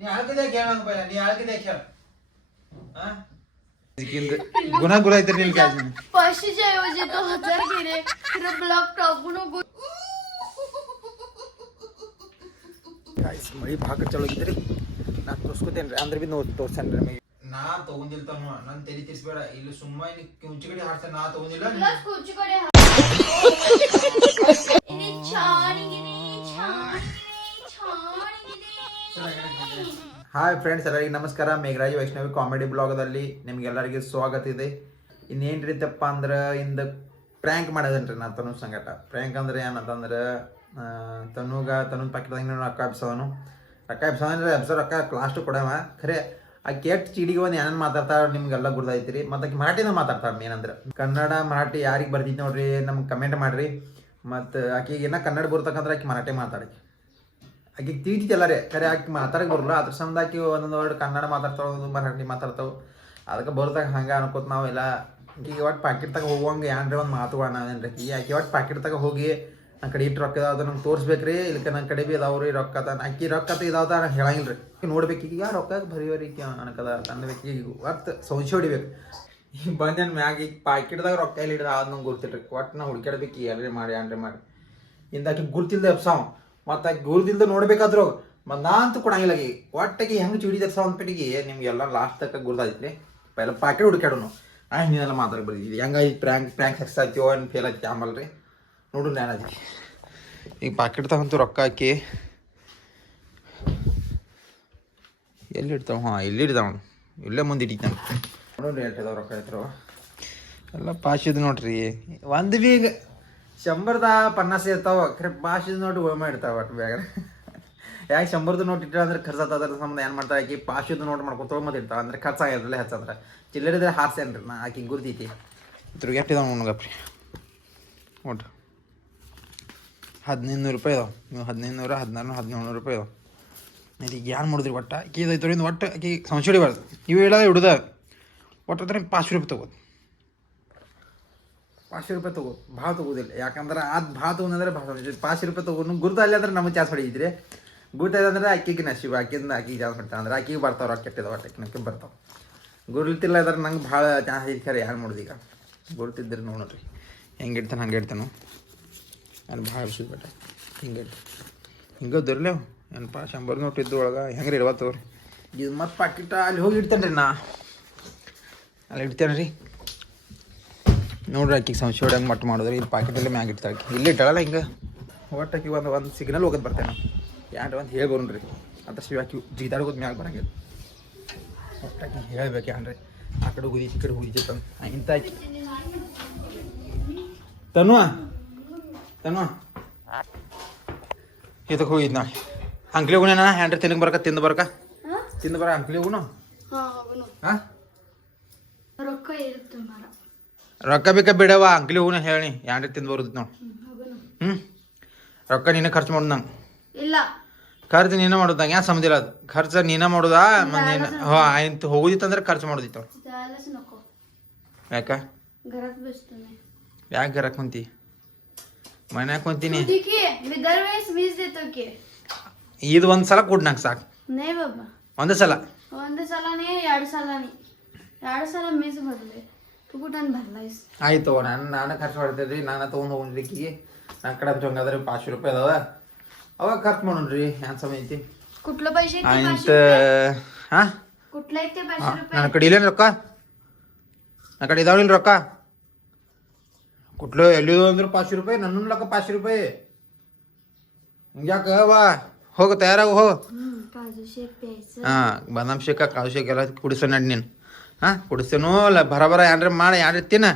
ನೀ ಆಳ್ಕಿದೆ ಕೇಳಂಗ ಪೈಲ ನೀ ಆಳ್ಕಿದೆ ಕೇಳ गुन्हा गुला इतर नील काय 500च्या ऐवजी तो 1000 गेले खरं ब्लॉक टाकू नको गाइस मळी भाग ಚಲೋಗಿದ್ರಿ ನಾ ತೋರ್ಸ್ಕೊತೇನ್ರಿ ಅಂದ್ರೆ ಬಿ ನೋಡಿ ತೋರ್ಸನ್ರಿ ನಮಗೆ ನಾ ತಗೊಂಡಿಲ್ಲ ತಮ್ಮ ನಾನು ತಲೆ ತಿರ್ಸ್ಬೇಡ ಇಲ್ಲಿ ಸುಮ್ಮನೆ ಕುಂಚಿ ಕಡೆ ಹಾಡ್ತ ನಾ ತಗೊಂಡಿಲ್ಲ प्लस कुछ कडे इने छाणीगिरी ಹಾಯ್ ಫ್ರೆಂಡ್ಸ್ ಎಲ್ಲರಿಗೂ ನಮಸ್ಕಾರ. ಮೇಘರಾಜ್ ವೈಷ್ಣವಿ ಕಾಮಿಡಿ ಬ್ಲಾಗದಲ್ಲಿ ನಿಮ್ಗೆಲ್ಲರಿಗೂ ಸ್ವಾಗತ ಇದೆ. ಇನ್ನೇನು ರೀತಿಯಪ್ಪ ಅಂದ್ರೆ ಇಂದ ಪ್ರ್ಯಾಂಕ್ ಮಾಡೋದನ್ರಿ ನಾ ತನು ಸಂಗಟ. ಪ್ರ್ಯಾಂಕ್ ಅಂದ್ರೆ ಏನಂತಂದ್ರೆ ತನು ಪಾಕಿಟ್ದಾಗ ರೊಕ್ಕ ಎಬ್ಸೋದಂದ್ರೆ ರೊಕ್ಕ ಲಾಸ್ಟ್ ಕೊಡವ ಖರೆ ಆ ಕೆಟ್ಟ ಚೀಡಿಗೆ ಒಂದು ಏನೇನು ಮಾತಾಡ್ತಾರ ನಿಮ್ಗೆಲ್ಲ ಗುರ್ದೈತಿರಿ. ಮತ್ತು ಆಕೆ ಮರಾಠಿನ ಮಾತಾಡ್ತಾರ ಏನಂದ್ರೆ ಕನ್ನಡ ಮರಾಠಿ ಯಾರಿಗೆ ಬರ್ತಿತ್ತು ನೋಡ್ರಿ ನಮ್ಗೆ ಕಮೆಂಟ್ ಮಾಡಿರಿ. ಮತ್ತು ಆಕೆಗೆ ಏನೋ ಕನ್ನಡ ಬರ್ತಕ್ಕಂದ್ರೆ ಆಕೆ ಮರಾಠಿ ಮಾತಾಡಿ ಆಕೆ ತಿಳಿತಿಲ್ಲ ರೀ ಖರೆ ಆಕೆ ಮಾತಾಡಕ್ಕೆ ಬರಲ್ಲ. ಅದ್ರ ಸಂಬಂಧ ಆಕೆ ಒಂದೊಂದು ವರ್ಡ್ ಕನ್ನಡ ಮಾತಾಡ್ತಾವೆ ಮರಾಠಿ ಮಾತಾಡ್ತಾವೆ. ಅದಕ್ಕೆ ಬರ್ದಾಗ ಹಂಗೆ ಅನ್ಕೋತ ನಾವೆಲ್ಲ ಈಗ ಒಟ್ಟು ಪಾಕಿಟ್ದಾಗ ಹೋಗುವಂಗೆ ಏನ್ರಿ ಒಂದು ಮಾತುಗಳನ್ನ ಅದೇನ್ರಿ ಈಗ ಆಕೆ ಒಟ್ಟು ಪಾಕಿಟ್ದಾಗ ಹೋಗಿ ನನ್ನ ಕಡೆ ಇಟ್ಟು ರೊಕ್ಕ ಇದಾವ ನಮ್ಗೆ ತೋರಿಸ್ಬೇಕ್ರಿ. ಇಲ್ಲಕ್ಕೆ ನನ್ನ ಕಡೆ ಭೀ ಇದಾವ್ರಿ ರೊಕ್ಕ ಅಕ್ಕಿ ರೊಕ್ಕ ಇದಾವ ನಾನು ಹೇಳಂಗಿಲ್ಲ ರೀ. ನೋಡ್ಬೇಕು ಈಗ ರೊಕ್ಕ ಬರೀವರಿ ಅನ್ಕದ ಅನ್ಬೇಕು ಈಗ ಒಟ್ಟು ಸಂಶಯ ಹೊಡಿಬೇಕು. ಈಗ ಬಂದೇನು ಮ್ಯಾಗ ಈಗ ಪಾಕಿಟ್ದಾಗ ರೊಕ್ಕ ಇಲ್ಲಿ ಹಿಡಿದ ಅದು ನಂಗೆ ಗೊತ್ತಿಲ್ರಿ. ಒಟ್ಟು ನಾವು ಹುಡುಕಾಡ್ಬೇಕು ಏನ್ರಿ ಮಾಡಿ ಇಂದಾಕಿ ಗುರ್ತಿಲ್ದ ಎಪ್ಸಾವ್ ಮತ್ತು ಆಕೆ ಗುರುದಿಲ್ದ ನೋಡ್ಬೇಕಾದ್ರು ಮತ್ತು ನಾ ಅಂತೂ ಕೊಡಂಗಿಲ್ಲ ಆಗಿ ಒಟ್ಟಾಗಿ ಹೆಂಗೆ ಚೂಡಿ ತರ್ಸೋ ಅಂದ್ಬಿಟ್ಟಿಗೆ ನಿಮಗೆಲ್ಲ ಲಾಸ್ಟ್ ತಕ್ಕ ಗುರ್ದಾಯ್ತು ಪೈಲ ಪಾಕೆಟ್ ಹುಡುಕಾಡೋನು ಹಿಂಗೆಲ್ಲ ಮಾತಾಡಿ ಬರ್ತಿದ್ವಿ ಹೆಂಗೆ ಪ್ರ್ಯಾಂಕ್ ಸಕ್ಸಸ್ ಆಯ್ತೀವೋ ಏನು ಫೇಲ್ ಆಯ್ತು ಆಮೇಲೆ ರೀ ನೋಡು ನಾನು ಅದಕ್ಕೆ ಈಗ ಪಾಕೆಟ್ ತಗೊಂತು ರೊಕ್ಕ ಹಾಕಿ ಎಲ್ಲಿ ಇಡ್ತಾವ ಇಲ್ಲಿ ಇಡ್ತಾವ ಇಲ್ಲೇ ಮುಂದೆ ಇಟ್ಟಿದ್ದಾನೆ ನೋಡ್ರಿ ಹೇಳ್ತಿದಾವ ರೊಕ್ಕ ಇದ್ರು ಎಲ್ಲ ಪಾಶ್ ಇದು ನೋಡ್ರಿ ಒಂದು ಭೀ ಈಗ 150 ಇರ್ತಾವ ಖರೆ ಪಾಶದ ನೋಟ್ ಓಮ ಇಡ್ತಾವ ಒಟ್ಟು ಬ್ಯಾಗ ಯಾಕೆ 100ದ ನೋಟ್ ಇಟ್ಟ ಅಂದ್ರೆ ಖರ್ಚು ಅದ್ರ ಸಂಬಂಧ ಏನು ಮಾಡ್ತಾರೆ ಆಕಿ ಪಾಶದ ನೋಟ್ ಮಾಡ್ಕೊತ ಮತ್ತೆ ಇರ್ತಾವ ಅಂದ್ರೆ ಖರ್ಚಾಗಿರಲ್ಲ ಹೆಚ್ಚಂದ್ರೆ ಚಿಲ್ಲರಿದ್ರೆ ಹಾರ್ಸೇನ್ರಿ ನಾ ಆಕಿ ಗುರ್ದೈತಿ ಇದ್ರ ಎಷ್ಟಿದಾವ ನನಗಪ್ರಿ ನೋಡ್ರಿ 1500 ರೂಪಾಯಿ ಇದಾವೆ. ನೀವು 1500 1700 ರೂಪಾಯಿ ಇದಾವೆ. ಈಗ ಏನು ಮಾಡಿದ್ರಿ ಒಟ್ಟು ಆಕಿ ಇದೈತರಿಂದ ಒಟ್ಟು ಆಕಿ ಸಂಶಯ ಹೊಡಿಬಾರ್ದು. ಇವು ಹೇಳೋದು ಹಿಡ್ದ ಒಟ್ಟು ಅದ್ರ 500 ರೂಪಾಯಿ ತಗೋದು 500 ರೂಪಾಯಿ ತಗೋ ಭಾಳ ತಗೋದಿಲ್ಲ. ಯಾಕಂದ್ರೆ ಅದು ಭಾಳ ತೊಗೊಂಡ್ರೆ ಭಾಳ 500 ರೂಪಾಯಿ ತಗೊಂಡು ಗುರ್ತು ಅಲ್ಲಿ ಅಂದ್ರೆ ನಮಗೆ ಚಾನ್ಸ್ ಹೊಡಿದ್ರಿ ಗುರ್ತಾಯ್ದಂದ್ರೆ ಆಕಿಗೆ ನಶೀಬ ಆಕಿಗೆ ಚಾನ್ಸ್ ಹೊಡಿತಾವೆ ಅಂದ್ರೆ ಆಕಿಗೆ ಬರ್ತಾವೆ ರೊಕ್ಕ ಕೆಟ್ಟಿದಾವೆ ಒಟ್ಟಕ್ಕೆ ಬರ್ತಾವೆ. ಗುರುತಿಲ್ಲ ಅದ್ರ ನಂಗೆ ಭಾಳ ಚಾನ್ಸ್ ಐತಿ ಖರೆ ಯಾರು ಮಾಡೋದು ಈಗ ಗುರುತಿದ್ರೆ ನೋಡ್ರಿ ಹೆಂಗೆ ಇಡ್ತಾನೆ ಹಂಗೆ ಇಡ್ತಾನು ನಾನು ಭಾಳ ವಿಷಯ ಬೇಟ ಹಿಂಗೆ ದೊರಲೇವು ಏನಪ್ಪ 100 ನೋಟ್ ಇದ್ದು ಒಳಗೆ ಹೆಂಗೆ ರೀ ಇಡ್ಬತ್ತವ್ರಿ ಇದು ಮತ್ತು ಪಾಕಿಟ ಅಲ್ಲಿ ಹೋಗಿ ಇಡ್ತೇನೆ ರೀ ನಾ ಅಲ್ಲಿ ಇಡ್ತೇನೆ ರೀ ನೋಡ್ರಿ ಆಕಿಗೆ ಸಂಶಯ ಹೊಡೆಯಂಗೆ ಮಟ್ಟು ಮಾಡಿದ್ರೆ ಇಲ್ಲಿ ಪಾಕೆಟಲ್ಲಿ ಮ್ಯಾಗ ಇಡ್ತಾಳೆ ಇಲ್ಲಿ ಇಟ್ಟಳಲ್ಲ ಹಿಂಗೆ ಒಟ್ಟಾಕಿ ಒಂದು ಸಿಗ್ನಲ್ ಹೋಗೋದು ಬರ್ತೇನೆ ಯಾರು ಒಂದು ಹೇಳ್ಬೋನು ರೀ ಅಂತ ಶಿವ ಆಕಿ ಜಿಗಿದಾಡೋದು ಮ್ಯಾಗ ಬರಂಗಿಲ್ಲ ಒಟ್ಟಾಕಿ ಹೇಳ್ಬೇಕು ಯಾನ್ರಿ ಆ ಕಡೆ ಹೋಗಿ ಈ ಕಡೆ ಹೋಗಿದ್ದ ಇಂಥ ಆಕಿ ತನು ಇದಕ್ಕೆ ಹೋಗಿದ್ದು ನಾ ಅಂಕ್ಲಿ ಹೋಗೋಣ ಹ್ಯಾಂಡ್ರಿ ತಿಂದು ಬರಕ ಅಂಕ್ಲಿ ಹೋಗುನು ಹಾಂ ರೊಕ್ಕ ಇರುತ್ತೆ ಮಾರ ರೊಕ್ಕ ಬೇಕಾ ಬಿಡವ ಅಂಕ್ಲಿ ಹೋಗುನ ಹೇಳಿ ಯಾನ್ರಿ ತಿಂದು ಬರೋದು ನಾವು ರೊಕ್ಕ ನೀನೇ ಖರ್ಚು ಮಾಡೋದು ನಂಗೆ ಇಲ್ಲ ಖರ್ಚು ನೀನೇ ಮಾಡೋದು ನಂಗೆ ಯಾಕೆ ಸಮದಿಲ್ಲ ಅದು ಖರ್ಚು ನೀನೇ ಮಾಡೋದಾ ನೀನು ಆಯ್ತು ಹೋಗುದಿತ್ತಂದ್ರೆ ಖರ್ಚು ಮಾಡೋದಿತ್ತು ಯಾಕ ಯಾಕೆ ಗರಕ್ ಕುಂತಿ ಮನ್ಯಾಗ ಕುಂತೀನಿ ಇದು ಒಂದು ಸಲ ಕೊಡ್ ನಂಗೆ ಸಾಕು ಒಂದು ಸಲ ಆಯ್ತು ನಾನು ಖರ್ಚು ಮಾಡ್ತೇನೆ ರೀ ನಾನು ತೊಗೊಂಡು ಹೋಗ್ಲಿಕ್ಕೆ ನನ್ನ ಕಡೆ ಹಂಗಾದ್ರೆ 500 ರೂಪಾಯಿ ಅದಾವ ಅವಾಗ ಖರ್ಚು ಮಾಡೋಣ್ರಿ ಏನು ಸಮಯ ಐತಿ ಆಯ್ತು ಹಾಂ ನನ್ನ ಕಡೆ ಇಲ್ಲೇನು ರೊಕ್ಕ ನನ್ನ ಕಡೆ ಇದಾವಳಿಲ್ಲ ರೊಕ್ಕ ಕುಟ್ಲು ಎಲ್ಲಿದು ಅಂದ್ರೆ 500 ರೂಪಾಯಿ ನನ್ನ ಲೆಕ್ಕ 500 ರೂಪಾಯಿ ಹಿಂಗ್ಯಾಕ ಹೋಗು ತಯಾರಾಗು ಹೋಗು ಹಾಂ ಬಾದಾಮ್ ಶೇಕ ಕಾಜು ಶೇಕ್ ಎಲ್ಲ ಕುಡಿಸೋ ನಡ್ ನೀನು ಹಾಂ ಕುಡಿಸ್ತೇನು ಅಲ್ಲ ಬರ ಏನ್ರ ಮಾಡಿ ಯಾರು ತಿನ್ನ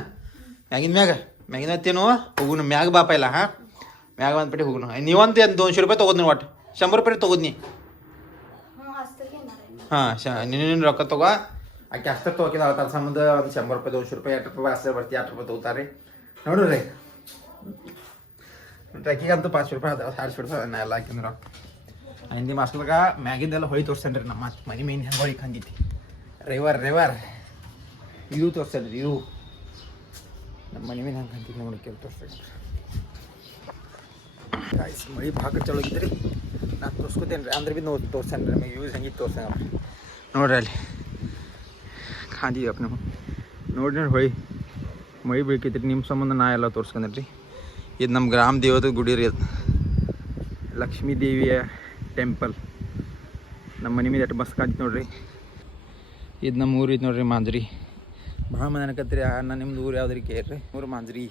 ಮ್ಯಾಗಿನ ತಿನ್ನು ಹೋಗುನು ಮ್ಯಾಗ ಬಾಪ ಇಲ್ಲ ಹಾಂ ಮ್ಯಾಗ ಬಂದ್ಬಿಟ್ಟು ಹೋಗುನು ನೀವಂತ ಏನು 200 ರೂಪಾಯಿ ತೊಗೋದ್ ನೀವು ಒಟ್ಟು 100 ರೂಪಾಯಿ ತೊಗೋದ್ ನೀ ಹಾಂ ನೀನು ರೊಕ್ಕ ತಗೋ ಆಕೆ ಅಷ್ಟೇ ತೊಗೋಕಿದ ಅವತ್ತಾರ ಸಂಬಂಧ ಒಂದು 100 ರೂಪಾಯಿ 200 ರೂಪಾಯಿ 8 ರೂಪಾಯಿ ಅಷ್ಟೇ ಬರ್ತೀವಿ 8 ರೂಪಾಯಿ ತೊಗೋತಾರೆ ನೋಡ್ರಿ ಟ್ರೆಕ್ಕಿಗಂತೂ 500 ರೂಪಾಯಿ ಅದ 100 ರೂಪಾಯಿ ನಾ ಎಲ್ಲ ಹಾಕಿಂದ್ರ ಹಿಂದಿ ಮಾಸ್ಕಲ್ಗ ಮ್ಯಾಗಿಂದೆಲ್ಲ ಹೊಳಿ ತೋರಿಸ್ತೇನೆ ರೀ ನಮ್ಮ ಮನೆ ಮೇನ್ ಹೆಂಗೆ ಹೊಳಿ ಕಂದಿತ್ತು ರೇವರ್ ಇವು ತೋರಿಸ್ತೇನೆ ರೀ ಇವು ನಮ್ಮ ಮನೆ ಮೇಲೆ ಹಂಗೆ ಕಂತಿದ್ದು ನೋಡಿ ಕೇಳಿ ತೋರಿಸ್ತೇನೆ ಮಳಿ ಭಾಗ ಚಲೋ ಆಗಿದ್ರಿ ನಾನು ತೋರಿಸ್ಕೊತೇನೆ ರೀ ಅಂದ್ರೆ ಭೀ ತೋರ್ಸೇನೆ ರೀ ನಿಮಗೆ ಯೂಸ್ ಹೆಂಗಿತ್ತು ತೋರ್ಸೇನೆ ನೋಡ್ರಿ ಅಲ್ಲಿ ಖಾದಿಯಪ್ಪ ನೀವು ನೋಡಿ ಹೊಳಿ ಮೈ ಬೀಳ್ಕೈತ್ರಿ ನಿಮ್ಮ ಸಂಬಂಧ ನಾ ಎಲ್ಲ ತೋರ್ಸ್ಕೊಂಡ್ರಿ ಇದು ನಮ್ಮ ಗ್ರಾಮ ದೇವದ ಗುಡಿ ರೀ ಅದು ಲಕ್ಷ್ಮೀ ದೇವಿಯ ಟೆಂಪಲ್ ನಮ್ಮ ಮನೆ ಮೇಲೆ ಎಷ್ಟು ಮಸ್ತ್ ಕಾಂತಿ ನೋಡ್ರಿ ಇದು ನಮ್ಮ ಊರು ಐತೆ ನೋಡ್ರಿ ಮಾಂಜ್ರಿ ಭಾಳ ಮಂದಿ ಅನ್ಕತ್ರಿ ಅಣ್ಣ ನಿಮ್ದು ಊರು ಯಾವ್ದ್ರಿ ಕೇಳ್ರಿ ಊರು ಮಾಂಜ್ರಿ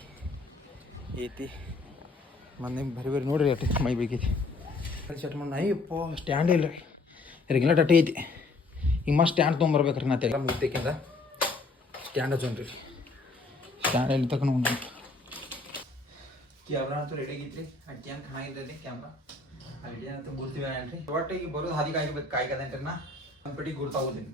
ಐತಿ ಮಂದಿ ಬರಿ ಬರಿ ನೋಡ್ರಿ ಅಟ್ಟಿ ಮೈ ಬೇಕೈತಿ ಸೆಟ್ ಮಾಡಿ ಅಯ್ಯಪ್ಪ ಸ್ಟ್ಯಾಂಡ್ ಇಲ್ಲ ರೀ ರೆಗ್ಯುಲರ್ ಅಟ್ಟಿ ಐತಿ ಈಗ ಮತ್ತೆ ಸ್ಟ್ಯಾಂಡ್ ತೊಗೊಂಬರ್ಬೇಕ್ರಿ ನಾ ತೆಲ್ಲ ಮುಗಿತೇಕಿಂದ ಸ್ಟ್ಯಾಂಡ್ ಹಚ್ಚೋಣ್ರಿ ಸ್ಟ್ಯಾಂಡ್ ಎಲ್ಲಿ ತಗೊಂಡು ಉಂಟು ಕ್ಯಾಮ್ರಾ ಅಂತೂ ರೆಡಿ ಆಗೈತ್ರಿ ಅಡ್ಡಿ ಅಂತ ಚೆನ್ನಾಗಿರ್ತೈತಿ ಕ್ಯಾಮ್ರಾ ಅಡ್ಡಿ ಅಂತ ಗುರ್ತೀವಿ ಹೇಳ್ರಿ ಒಟ್ಟಿಗೆ ಬರೋದು ಹಾದಿ ಕಾಯ್ಬೇಕು ಕಾಯ್ಕದಂಟ್ರಿ ನಾ ಒಂದು ಪೆಟ್ಟಿಗೆ ಗುರ್ತಾಗೋದೀನಿ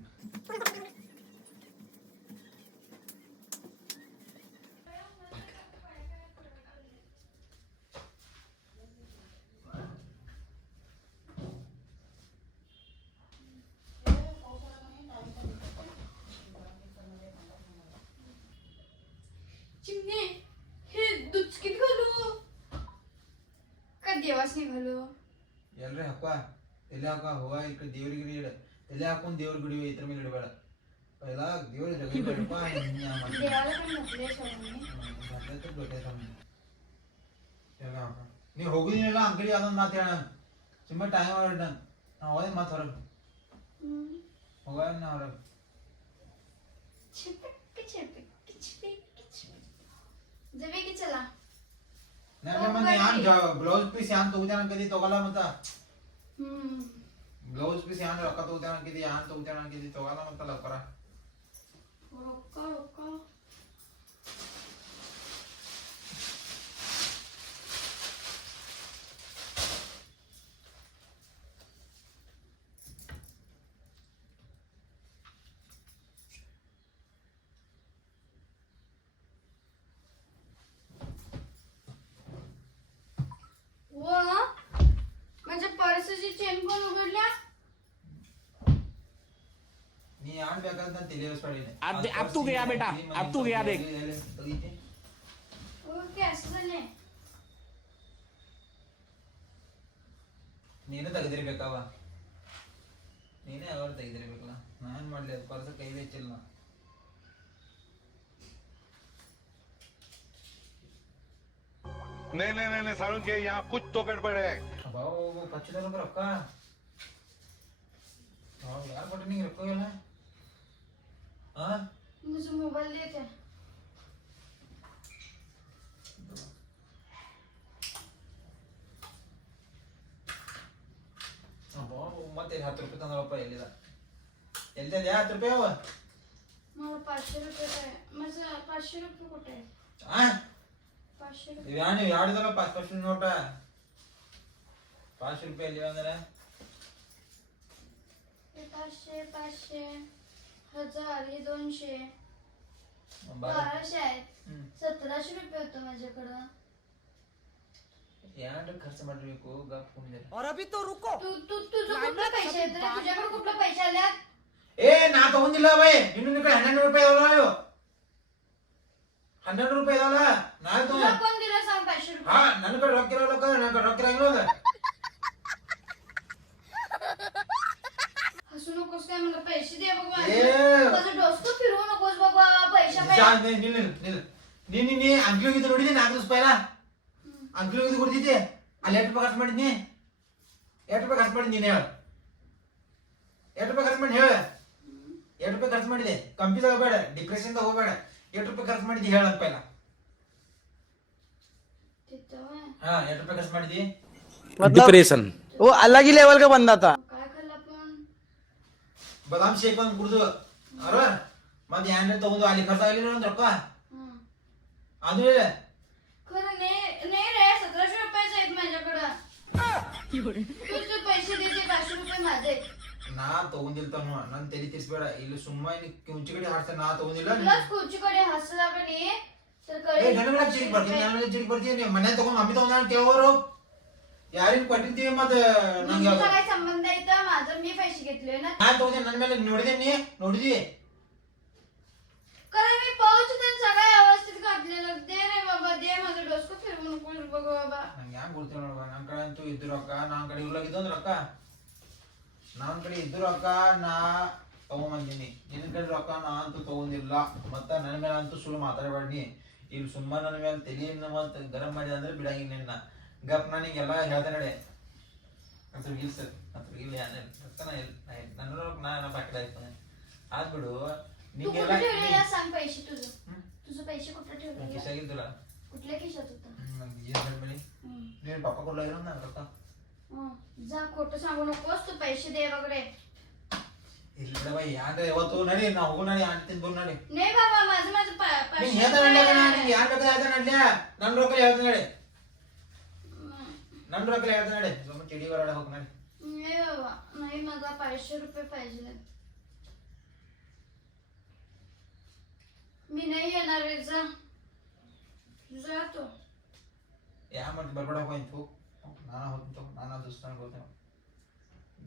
चिमणे हे दुचकीत घालू का देवासने घालू ಎಲ್ರಿ ಹಾಕುವ ಎಲ್ಲಿ ಹಾಕ ಹೂವ ಈ ಕಡೆ ದೇವ್ರಿಗೆ ಇಡ ಎಲ್ಲಿ ಹಾಕೊಂಡು ದೇವ್ರ ಗುಡಿ ಇದ್ರ ಮೇಲೆ ಇಡಬೇಡ ಪೈಲ ದೇವ್ರ ಜಗಪ್ಪ देवाला पण म्हटले स्वामी ನೀವು ಹೋಗುದಿಲ್ಲ ಅಂಗಡಿ ಅದೊಂದು ಮಾತು ಹೇಳ ಸುಮ್ಮನೆ ಟೈಮ್ ಹೊರಡ ನಾವು ಹೋದ ಮಾತು ಹೊರಗೆ ಹೋಗ ನಾ ಹೊರಗೆ छिपक छिपक छिपक जबे की चला ಮತ್ತೆ ಯಾನ್ ಬ್ಲೌಸ್ ಪೀಸ್ ಯಾನ್ ತಗೋತಾನ ಕದಿ ತಗೋಲ್ಲ ಮತ್ತ ಬ್ಲೌಸ್ ಪೀಸ್ ಯಾನ್ ರೊಕ್ಕ ತಗೋತಾನ ಕದಿ ಯಾನ್ ತಗೋತಾನ ಕದಿ ತಗೋಲ್ಲ ಮತ್ತ ಲಕ್ಕರ ರೊಕ್ಕ ರೊಕ್ಕ माझ्या पर्सची चेन कोण उघडल्या ನೀ ಯಾನ್ ಬೇಕಾದ ತಿಳಿಯಸ್ ಪಡಿನೆ अब तू गया बेटा अब तू गया देख ओके असं झाले ನೀನು ತೆಗೆದಿರ್ಬೇಕವ ನೀನೇ ಅವ್ರು ತೆಗೆದಿರ್ಬೇಕಲ್ಲ ನಾನು ಮಾಡ್ಲಿ ಪರ್ಸ ಕೈ ವೆಚ್ಚಿಲ್ಲ नहीं नहीं नहीं सारुण के यहाँ कुछ तो गड़बड़ है ಬಾವು ಪಚ್ಚಿದ ರೊಕ್ಕ ಯಾರು ಕೊಟ್ಟ ನಿಂಗೆ ರೊಕ್ಕ ಇಲ್ಲ मुझे मोबाईल देते ಮತ್ತೆ 10 ರೂಪಾಯಿ ತಂದಪ್ಪ ಎಲ್ಲಿದ ಎಲ್ಲಿದೆ 10 ರೂಪಾಯಿ ಅವ मला 500 रुपये काय माझं 500 रुपये कुठे आहे ಆ 500 रुपये ಇವ್ಯಾನು ಯಾಡಿದಲ್ಲ 5% ನೋಟ 5 ರೂಪಾಯಿ ಎಲ್ಲಿ ಅಂದ್ರೆ 500 500 1000 हे 200 1200 आहेत 1700 रुपये होतं माझ्याकडं ಯಾರು ಖರ್ಚು ಮಾಡಬೇಕು ಗಪ್ ಕುಂದಿರ और अभी तो रुको तुझं कुठलं पैसे आहेत रे तुझ्याकडे कुठलं पैसे आल्यात ಏ ನಾ ತಗೊಂಡಿಲ್ಲ ಬೈ ನಿನ್ನ ಕಡೆ 12 ರೂಪಾಯಿ ಅಲ್ಲ ಅಯ್ಯೋ 12 ರೂಪಾಯಿ ಅಲ್ಲ ನಾ तुला कोण दिलं सांग 500 रुपये ಹಾ ನನ್ನ ಕಡೆ ರೊಕ್ಕ ಇರೋಲ್ಲ ನನ್ನ ಕಡೆ ರೊಕ್ಕ ಇರೋಲ್ಲ हसू नकोस काय मला पैसे दे बघ ए. माझं डोसकं फिरवू नकोस बाबा पैसे ನೀ ಅಂಗ್ಲಿಗೆ ನೋಡಿದೆ 4 ದಿವಸ ಪೈಲ ಅಂಗ್ಲಿಗೆ ಕೊಡ್ತಿದ್ದೆ ಅಲ್ಲಿ 8 ರೂಪಾಯಿ ಖರ್ಚು ಮಾಡಿದ್ನಿ 8 ರೂಪಾಯಿ ಖರ್ಚು ಮಾಡಿದ್ ನೀನು ಹೇಳ 8 ರೂಪಾಯಿ ಖರ್ಚು ಮಾಡಿ ಹೇಳ 8 ರೂಪಾಯಿ ಖರ್ಚು ಮಾಡಿದೆ ಕಂಪ್ಯೂಸ್ ಆಗಬೇಡ ಡಿಪ್ರೆಷನ್ ಹೋಗಬೇಡ 8 ರೂಪಾಯಿ ಖರ್ಚು ಮಾಡಿದ್ದಿ ಹೇಳ ಪೈಲ ಹಾ 8 ರೂಪಾಯಿ ಖರ್ಚು ಮಾಡಿದ್ದಿ डिप्रेशन वो अलग ही लेवल का बंदा था काय खाल्लं पण ಬದಾಮ್ ಶೇಕ್ ಒಂದು ಕುಡ್ದು ಅವ್ರ ಮತ್ತೆ ಹ್ಯಾಂಡ್ ತಗೊಂಡು ಅಲ್ಲಿ ಖರ್ಚು ಆಗಲಿಲ್ಲ ಒಂದು ರೊಕ್ಕ ಅದು ಹೇಳ खरं नाही रे 1700 रुपयाचे आहेत माझ्याकडं तुझे पैसे देते 500 रुपये माझे ನಾ ತಗೊಂಡಿಲ್ಲ ತಮ್ಮ ನನ್ ತಲೆ ತಿರ್ಸ್ಬೇಡ ಇಲ್ಲಿ ಸುಮ್ಮನೆ ಕುಂಚಿ ಕಡೆ ಹಾಡ್ತ ನಾ ತಗೊಂಡಿಲ್ಲ तुलाच खुर्चीकडे हसला कधी तर ಏ ನನ್ನ ಮೇಲೆ ಚಿಡಿಕ್ ಬರ್ತೀನಿ ನನ್ನ ಮೇಲೆ ಚಿಡಿಕ್ ಬರ್ತೀನಿ ಮನೆ ತಗೊಂಡ್ ಮಮ್ಮಿ ತಗೊಂಡ್ ನಾನು ಕೇಳೋರು ಯಾರಿನ್ ಕೊಟ್ಟಿರ್ತೀವಿ ಮತ್ತೆ ನಂಗೆ तुझा काय संबंध आहे तर माझं मी पैसे घेतले ना ನಾನ್ ತಗೊಂಡೆ ನನ್ನ ಮೇಲೆ ನೋಡಿದೆ ನೀ ನೋಡಿದಿ कारण मी पाऊच तर सगळ्या व्यवस्थित घातले म्हटलेलं दे रे बाबा दे माझं डोसकं फिरवू नको बघ बाबा ನಂಗೆ ಹ್ಯಾಂಗ ಗೊತ್ತಿಲ್ಲ ನೋಡುವ ನನ್ನ ಕಡೆ ಅಂತೂ ಇದ್ದು ರೊಕ್ಕ ನನ್ನ ಕಡೆ ಇರ್ಲಾಗಿದ್ದು ರೊಕ್ಕ ನನ್ನ ಕಡೆ ಇದ್ದು ರೊಕ್ಕ ನಾ ತಗೊಂಬಂದಿನಿ ನಿನ್ನ ಕಡೆ ರೊಕ್ಕ ನಾ ಅಂತೂ ತಗೊಂಡಿಲ್ಲ ಮತ್ತೆ ನನ್ನ ಮೇಲೆ ಅಂತೂ ಸುಳ್ಳು ಮಾತಾಡಬೇಡಿ ಇಲ್ಲಿ ಸುಮ್ಮನೆ ನನ್ನ ಮೇಲೆ ತಲೆಯನ್ನು ಮತ್ತೆ ಗರಂ ಮಾಡಿದ ಅಂದ್ರೆ ಬಿಡಂಗಿಲ್ಲ ನಿನ್ನ ಗಪ್ ನನಗೆಲ್ಲ ಹೇಳ್ದೆ ನಡೆ ಅದ್ರ ಇಲ್ಲ ಸರ್ ಅದ್ರ ಇಲ್ಲ ನನ್ನ ರೊಕ್ಕ ನಾ ಬಾಕಿ ಆಯ್ತಾನೆ ಆದ್ ಬಿಡು तू ನಿಂಗೆಲ್ಲ कुठे ठेवलेला सांग पैसे तुझं पैसे कुठे ठेवलेला ಕಿಸಾಗಿದ್ದಿಲ್ಲ कुठल्या खिशात होता ನೀನು ಪಪ್ಪ ಕೊಡ್ಲಾಗಿರೋ ನಾನು ರೊಕ್ಕ जा खोटं सांगू नकोस तू पैसे दे वगैरे ಇಲ್ಲ ಬಿಡವ ಯಾಕ ಇವತ್ತು ನಡಿ ನಾ ಹೋಗು ನಡಿ ಆಂಟಿ ಬಂದು ನಡಿ नाही बाबा माझं माझं ನೀ ಹೇಳ್ದ ನಡ್ಲೆ ನಿಂಗೆ ಯಾರು ಬೇಕಾದ್ರೆ ಹೇಳ್ದ ನಡ್ಲೆ ನನ್ನ ರೊಕ್ಕ ಹೇಳ್ದ ನಡಿ ನನ್ನ ರೊಕ್ಕ ಹೇಳ್ದ ನಡಿ ಸುಮ್ಮನೆ ಚಿಡಿ ಹೊರಗಡೆ ಹೋಗಿ ನಡಿ नाही बाबा नाही मला 500 रुपये पाहिजे मी नाही येणार रे जा तो ಯಾ ಮತ್ತೆ ಬರ್ಬೇಡ ಹೋಯ್ತು ನಾನು ಹೋಗ್ತೀನಿ ನಾನು ದೋಸ್ತನ ಹೋಗ್ತೇನೆ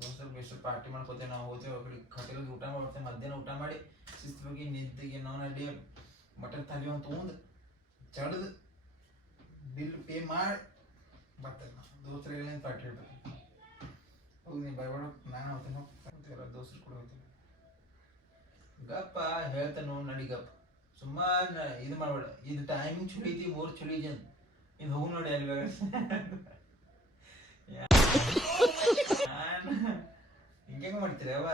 ದೋಸ್ತರು ಬೇಸರು ಪಾರ್ಟಿ ಮಾಡ್ಕೋತೇವೆ ನಾವು ಹೋಗ್ತೇವೆ ಕಡೆ ಹೋಟೆಲ್ಗೆ ಊಟ ಮಾಡ್ತೇವೆ ಮಧ್ಯಾಹ್ನ ಊಟ ಮಾಡಿ ಶಿಸ್ತು ಹೋಗಿ ನಿದ್ದಿಗೆ ನಾವು ನಡಿ ಮಟನ್ ತಲಿ ಒಂದು ತೊಗೊಂಡು ಚಡ್ದು ಬಿಲ್ ಪೇ ಮಾಡಿ ಬರ್ತೇನೆ ದೋಸ್ತರಿಗೆ ಪಾರ್ಟಿ ಇಡ್ಬೇಕು ಹೋಗಿ ನೀನು ಬರ್ಬೇಡ ನಾನು ಹೋಗ್ತೇನೆ ಹೋಗ್ತೇವೆ ದೋಸ್ತರು ಕೂಡ ಹೋಗ್ತೇವೆ ಗಪ್ಪ ಹೇಳ್ತೇನೆ ನಡಿ ಗಪ್ಪ ಸುಮ್ಮನೆ ಇದು ಮಾಡ್ಬೇಡ ಇದು ಟೈಮಿಂಗ್ ಚುಳಿ ಐತಿ 3 ಚುಳಿ ಜನ್ ಇದು ಹೋಗಿ ನೋಡಿ ಅಲ್ಲಿ ಹಿಂಗೆ ಮಾಡ್ತೀರ ಅವ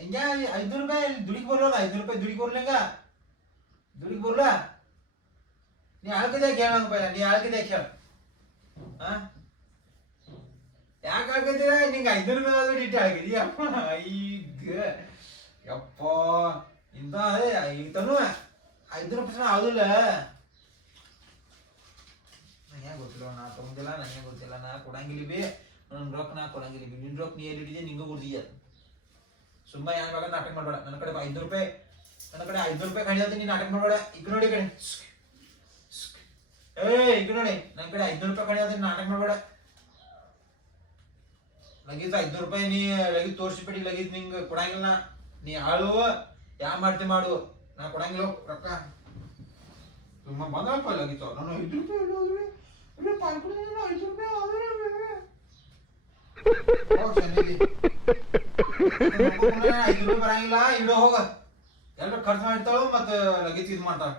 ಹಿಂಗ 500 ರೂಪಾಯಿ ದುಡಿಗೆ ಬರೋಲ್ಲ 500 ರೂಪಾಯಿ ದುಡಿಗೆ ಬರ್ಲಂಗ ದುಡಿಗೆ ಬರಲ್ಲ ನೀ ಆಳ್ಕದೆ ಕೇಳಂಗ ಪೈಲ ನೀ ಆಳ್ಕದೆ ಕೇಳ ಯಾಕೆ ಆಳ್ಕತೀರ ನಿಂಗೆ 500 ರೂಪಾಯಿ ಆದ್ಬಿಟ್ಟು ಇಟ್ಟು ಆಳ್ಕಿದೀಯ ಈಗ ಯಪ್ಪ ಇಂದ ಈಗ ತನು 500 ರೂಪಾಯಿ ಆಗುದಿಲ್ಲ ನಂಗೆ ಗೊತ್ತಿಲ್ಲ ನಾ ತಗೊಂಡಿಲ್ಲ ನನಗೆ ಗೊತ್ತಿಲ್ಲ ನಾ ಕೊಡಂಗಿಲ್ಲ ಬಿ ನನ್ನ ರೊಕ್ಕ ನಾ ಕೊಡಂಗಿಲ್ಲ ಬಿ ನಿನ್ನ ರೊಕ್ಕ ನೀ ಎಲ್ಲಿಟ್ಟಿದ್ದೆ ನಿಂಗೂ ಕೊಡ್ತೀಯ ಸುಮ್ಮ ಯಾರು ಬೇಕಾದ ನಾಟಕ ಮಾಡಬೇಡ ನನ್ನ ಕಡೆ 500 ರೂಪಾಯಿ ನನ್ನ ಕಡೆ 500 ರೂಪಾಯಿ ಕಡಿಯತ್ತೆ ನೀನು ನಾಟಕ ಮಾಡಬೇಡ ಈಗ ನೋಡಿ ಕಡೆ ಈಗ ನೋಡಿ ನನ್ನ ಕಡೆ 500 ರೂಪಾಯಿ ಕಡಿಯತ್ತೆ ನಾಟಕ ಮಾಡಬೇಡ ಲಗೀತ್ 500 ರೂಪಾಯಿ ನೀ ಲಗೀತ್ ತೋರಿಸ್ಬಿಟ್ಟು ಲಗೀತ್ ನಿಂಗೆ ಕೊಡಂಗಿಲ್ಲ ನೀ ಆಳು ಯಾ ಮಾಡ್ತಿ ಮಾಡು ನಾ ಕೊಡಂಗಿಲ್ಲ ರೊಕ್ಕ ಸುಮ್ಮ ಬಂದಪ್ಪ ಲಗೀತು ನಾನು 5 ರೂಪಾಯಿ ಇಲ್ಲ ಪಾಲ್ಕೊಡ 5 ರೂಪಾಯಿ ಆದ್ರೆ ಬರಂಗಿಲ್ಲ ಇಡೋ ಹೋಗ ಎಲ್ರು ಖರ್ಚು ಮಾಡ್ತಾಳು ಮತ್ತೆ ಲಗೀತ್ ಇದು ಮಾಡ್ತಾಳ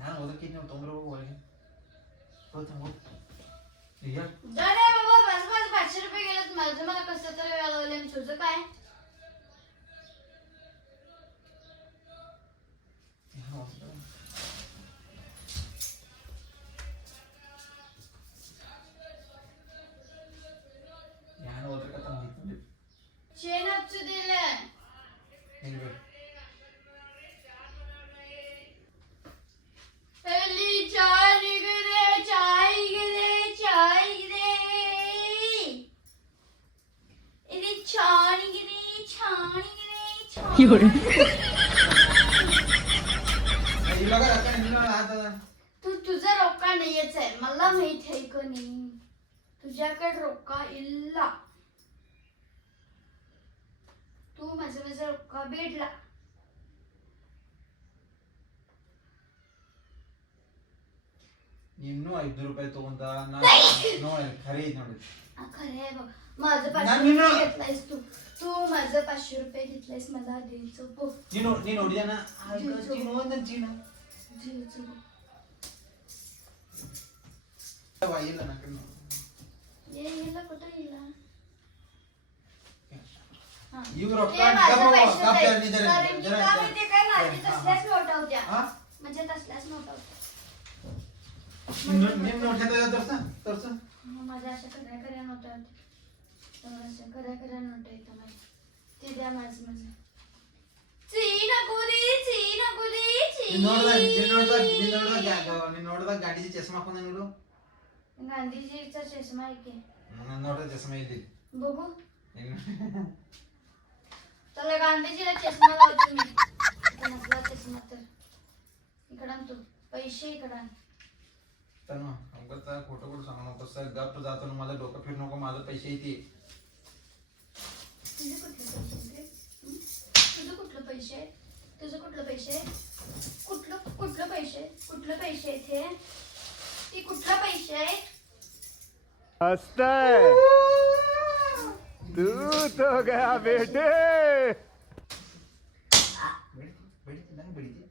ನಾನು ಓದಕ್ಕೆ ನೀವು ತೊಂದ್ರೆ ಒಳಗೆ जा रे बाबा माझं 500 रुपये गेलेत माझं मला कसं तरी वेळ लागले तुझं काय चेन हच्चू दिले पहली चाय गिरे चाय गिरे चाय गिरे इधे छानी गिरे तू तुझा रोका नाहीच आहे मला माहित आहे का नाही तुझ्याकडे रोका इल्ला तू माझा रोका बेडला ಇನ್ನೂ 500 ರೂಪಾಯಿ ತಗೊಂಡ ನೋಡಿ ಖರೀ ನೋಡಿ खरे आहे बघ माझं 500 रुपये घेतलायस तू माझं 500 रुपये घेतलायस मला द्यायचं बघ ನೀನು ನೋಡಿದಾನ ಚೀನ द्यायचं बघ ಇಲ್ಲ ನಕ್ಕ येला कुठं येला ಈಗ ರೊಕ್ಕ तसल्याच नोटा होत्या म्हणजे तसल्याच नोटा होत्या ನಿಮ್ಮ ನೋಟ್ ತೋರ್ಸ माझ्या अशा खऱ्या नोटा होत्या अशा खऱ्या नोटा येतात माझ्या ते द्या माझं ची नको दे ನೋಡ್ದಾಗ ಗಾಡಿಗೆ ಚಸ್ಮಾ ಹಾಕೊಂಡ ನೋಡು गांधीजीचा चष्मा आहे की ನೋಡ್ದ ಚಸ್ಮಾ ಇಲ್ಲಿ बघू त्याला गांधीजीला चष्मा लावतो मी नसला चष्मा तर इकडं तू पैसे इकडं तनु अंगत खोटं खोटं सांगू नको सर गप्प जातो ना माझं डोकं फिरू नको माझं पैसे येते तुझे कुठले पैसे आहेत तुझं कुठलं पैसे कुठलं पैसे आहेत हे ती कुठलं पैसे आहे हंसता है तू तो गया बेटे ಬಡಿತಿ ನಂಗೆ ಬಡಿತಿ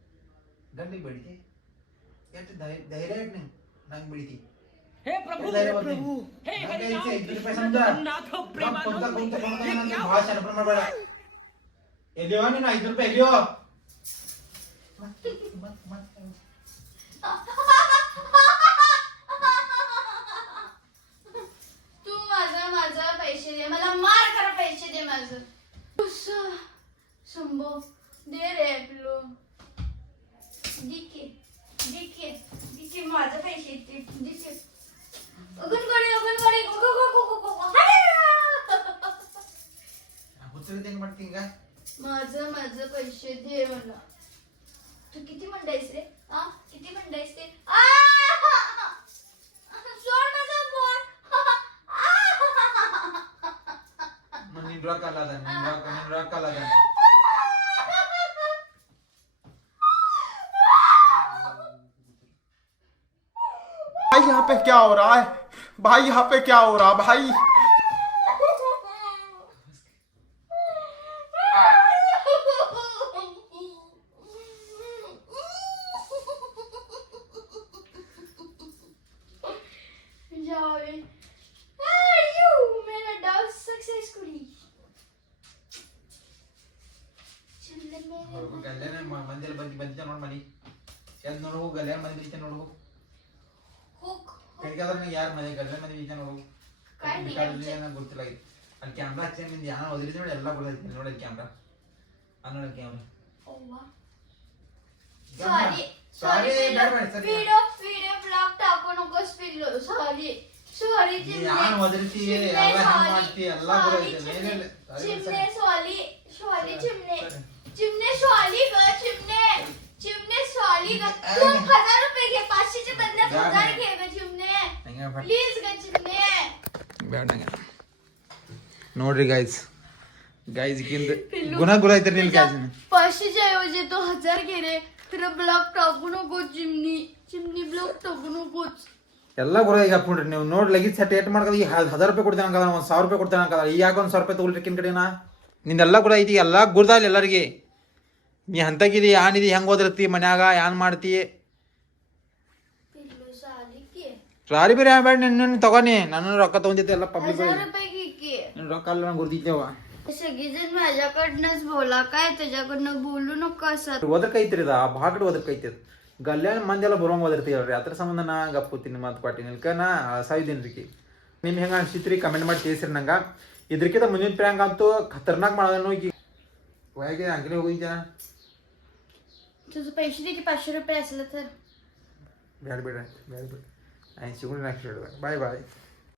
ಗಂಡಿಗೆ ಬಡಿತಿ ಎಷ್ಟು ಧೈರ್ಯ ಇಟ್ಟು ನಂಗೆ ಬಡಿತಿ हे प्रभु ಧೈರ್ಯ हे ಬರ್ತೀನಿ. प्रभु हे ನಂಗೆ हरिनाम ಐತೆ, 5 ರೂಪಾಯಿ कृष्ण ಸಮಜ. जगन्नाथ प्रेमानंद ನಂಗೆ ಭಾಳ ಶರಪಣ ಮಾಡಬೇಡ ಎಲ್ಲಿಯೋ ನೀನು 5 ರೂಪಾಯಿ ಎಲ್ಲಿಯೋ तू माझं पैसे दे मला मार कर पैसे दे माझं शंभो दे रे पिल्लू दिके माझं पैसे दिके अगनगडी ಹುಚ್ಚರಿದ್ದ ಹೆಂಗ್ ಮಾಡ್ತೀನಿ ಈಗ माझं पैसे दे मला तू किती म्हणतायस रे किती म्हणतायस ते सोड माझा फोन ಮग ನಿನ್ ರೊಕ್ಕ ಅಲ್ಲ ಅದ ನಿನ್ ರೊಕ್ಕ ಅಲ್ಲ ಅದ भाई यहाँ पे क्या हो रहा है भाई यहाँ पे क्या हो रहा है भाई जावे यू मेरा डांस सक्सेसफुली चल मेरे ಗಲ್ಯಾನ ಮಂದಿರ ಬಂದಿದ್ದ ನೋಡ್ ಮನಿ ಎದ್ ನೋಡು ಗಲ್ಯಾನ ಮನೆ ಬಿಚ್ಚ ನೋಡು हुक ಕೈಗಾದ್ರೆ ಯಾರ ಮನೆ ಗಲ್ಯಾನ ಮನೆ ಬಿಚ್ಚ ನೋಡು काय ನಂಗೆ ಗೊತ್ತಿಲ್ಲ ಇದು ಅಲ್ಲಿ ಕ್ಯಾಮ್ರಾ ಹಚ್ಚಿ ನಿಂದ ಯಾರು ಒದರಿಸಿ ನೋಡಿ ಎಲ್ಲ ಗೊತ್ತೈತಿ ನೋಡಿ ಕ್ಯಾಮ್ರಾ ಅನ್ನೋಣ ಕ್ಯಾಮ್ರಾ ओवा Sorry, सॉरी ಬೇಡ ಬೇಡ, ಸರಿ. व्हिडिओ ब्लॉग टाकू नकोस पिल्लू सॉरी ಯಾರು ಒದರಿಸಿ ಎಲ್ಲ ಹೆಂಗ್ ಮಾಡ್ತಿ ಎಲ್ಲ ಗೊತ್ತೈತಿ ಮೇಲೆ चिमणे सॉली ग तू 1000 रुपये घे 500 चे बदले 1000 घे ग चिमणे ಹಂಗೆ ಮಾಡಿ प्लीज ग चिमणे ಬೇಡ ನೋಡ್ರಿ ಗೈಸ್ ಕಿಂದ ಗುಣ ಐತ್ರಿ ನಿಲ್ ಗೈಸ್ 500 च्या ऐवजी तो 1000 घे रे तर ब्लॉग टाकू नको चिमणी ब्लॉग टाकू नकोच ಎಲ್ಲ ಗುರ ಈಗ ಹಾಕೊಂಡ್ರಿ ನೀವು ನೋಡಿ ಲಗಿದ್ ಸೆಟ್ ಏಟ್ ಮಾಡ್ಕದ ಈಗ 1000 ರೂಪಾಯಿ ಕೊಡ್ತೇನೆ ಅನ್ಕದ 1000 ರೂಪಾಯಿ ಕೊಡ್ತೇನೆ ಅನ್ಕದ ಈಗ ಯಾಕೆ 100 ರೂಪಾಯಿ ತಗೊಳ್ರಿಕಿನ ಕಡೆನಾ ನಿಂದೆಲ್ಲ ಗುರ ಐತಿ ಎಲ್ಲ ಗುರ್ದಾಲ್ ಎಲ್ಲರಿಗೆ ನೀ ಹಂತಗಿದಿ ಯಾನಿದಿ ಹೆಂಗ್ ಓದಿರ್ತಿ ಮನ್ಯಾಗ ಯಾನ್ ಮಾಡ್ತಿ पिल्लू साली के ಸಾರಿ ಬೇರೆ ಬೇಡ ನಿನ್ನ ತಗೋನಿ ನನ್ನ ರೊಕ್ಕ ತಗೊಂಡಿದ್ದೆ ಎಲ್ಲ ಪಬ್ಲಿಕ್ 1000 रुपये घे की ನಿನ್ನ ರೊಕ್ಕ ಅಲ್ಲ ನಂಗೆ ಗುರ್ದಿದ್ದೇವ सगळेजण माझ्याकडनंच बोला काय तुझ्याकडनं बोलू नको असं ಓದರ್ಕೈತ್ರಿ ಆ ಭಾಗಡ್ ಓದರ್ಕೈತಿ ಗಲ್ಯಾಣ ಮಂದಿ ಎಲ್ಲ ಬರೋಂಗ್ ಓದಿರ್ತೀವಲ್ರಿ ಅದ್ರ ಸಂಬಂಧ ನಾ ಗಪ್ಪುತ್ತೀನಿ ಮಾತು ಪಾಟಿ ನಿಲ್ಕ ನಾ ಸಾಯ್ದೇನ್ರಿ ನಿಮ್ ಹೆಂಗ ಅನ್ಸಿತ್ರಿ ಕಮೆಂಟ್ ಮಾಡಿ ತಿಳಿಸ್ರಿ ನಂಗ ಇದ್ರಕ್ಕಿಂತ ಮುಂದಿನ ಪ್ರ್ಯಾಂಕ್ ಅಂತೂ ಖತರ್ನಾಕ್ ಮಾಡೋದನ್ನು ಈಗ ವಯಾಗೆ ಅಂಗಡಿ ಹೋಗಿದ್ದ तुझं पैसे दे की 500 रुपये असलं तर ಬೇಡ ಬೇಡ ಬೇಡ ಬೇಡ ಸಿಗೋಣ ನೆಕ್ಸ್ಟ್ ಬಾಯ್ ಬಾಯ್